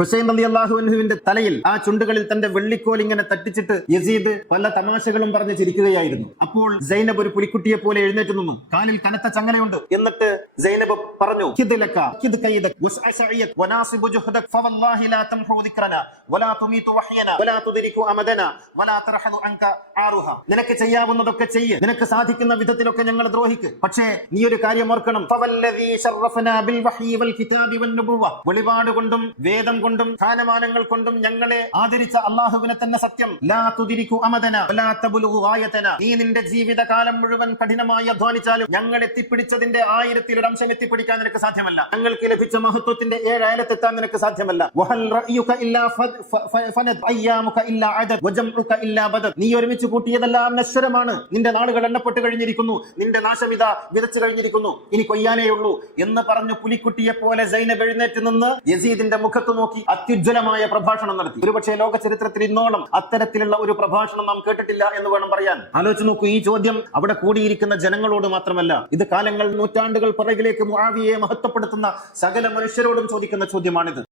ഹുസൈൻ റളിയല്ലാഹു അൻഹുവിന്റെ തലയിൽ ആ ചുണ്ടുകളിൽ തന്റെ വെള്ളിക്കോൽ ഇങ്ങനെ തട്ടിച്ചിട്ട് യസീദ് പല തമാശകളും പറഞ്ഞ് ചിരിക്കുകയായിരുന്നു. അപ്പോൾ സൈനബ് ഒരു പുലിക്കുട്ടിയെ പോലെ എഴുന്നേറ്റ് നിന്നു. കാലിൽ കനത്ത ചങ്ങലയുണ്ട്. എന്നിട്ട് സൈനബ് പറഞ്ഞു, നിനക്ക് ചെയ്യാവുന്നതൊക്കെ ചെയ്യ്, നിനക്ക് സാധിക്കുന്ന വിധത്തിലൊക്കെ ഞങ്ങൾ ദ്രോഹിക്ക്. പക്ഷേ നീ ഒരു കാര്യം ഓർക്കണം, വെളിപാട് കൊണ്ടും വേദം കൊണ്ടും സ്ഥാനമാനങ്ങൾ കൊണ്ടും ഞങ്ങളെ ആദരിച്ച അള്ളാഹുവിനെ തന്നെ സത്യം. നീ നിന്റെ ജീവിതകാലം മുഴുവൻ കഠിനമായി അധ്വാനിച്ചാലും ഞങ്ങൾ എത്തിപ്പിടിച്ചതിന്റെ 1000-ൽ അംശം എത്തിപ്പിടിക്കാൻ നിനക്ക് സാധ്യമല്ല. ഞങ്ങൾക്ക് ലഭിച്ച മഹത്വത്തിന്റെ 7 അയലത്തെത്താൻ നിനക്ക് സാധ്യമല്ല. നീ ഒരുമിച്ച് കൂട്ടിയതെല്ലാം നശ്വരമാണ്. നിന്റെ നാളുകൾ എണ്ണപ്പെട്ട് കഴിഞ്ഞിരിക്കുന്നു. നിന്റെ നാശമിത വിതച്ചു കഴിഞ്ഞിരിക്കുന്നു. ഇനി കൊയ്യാനേ ഉള്ളൂ എന്ന് പറഞ്ഞു പുലിക്കുട്ടിയെ പോലെ സൈനബ് എഴുന്നേറ്റ് നിന്ന് യസീദിന്റെ മുഖത്ത് നോക്കി അത്യുജ്വലമായ പ്രഭാഷണം നടത്തി. ഒരുപക്ഷെ ലോക ചരിത്രത്തിൽ ഇന്നോളം അത്തരത്തിലുള്ള ഒരു പ്രഭാഷണം നാം കേട്ടിട്ടില്ല എന്ന് വേണം പറയാൻ. ആലോചിച്ച് നോക്കൂ, ഈ ചോദ്യം അവിടെ കൂടിയിരിക്കുന്ന ജനങ്ങളോട് മാത്രമല്ല, ഇത് കാലങ്ങൾ നൂറ്റാണ്ടുകൾ പിറകിലേക്ക് മുആവിയയെ മഹത്വപ്പെടുത്തുന്ന സകല മനുഷ്യരോടും ചോദിക്കുന്ന ചോദ്യമാണിത്.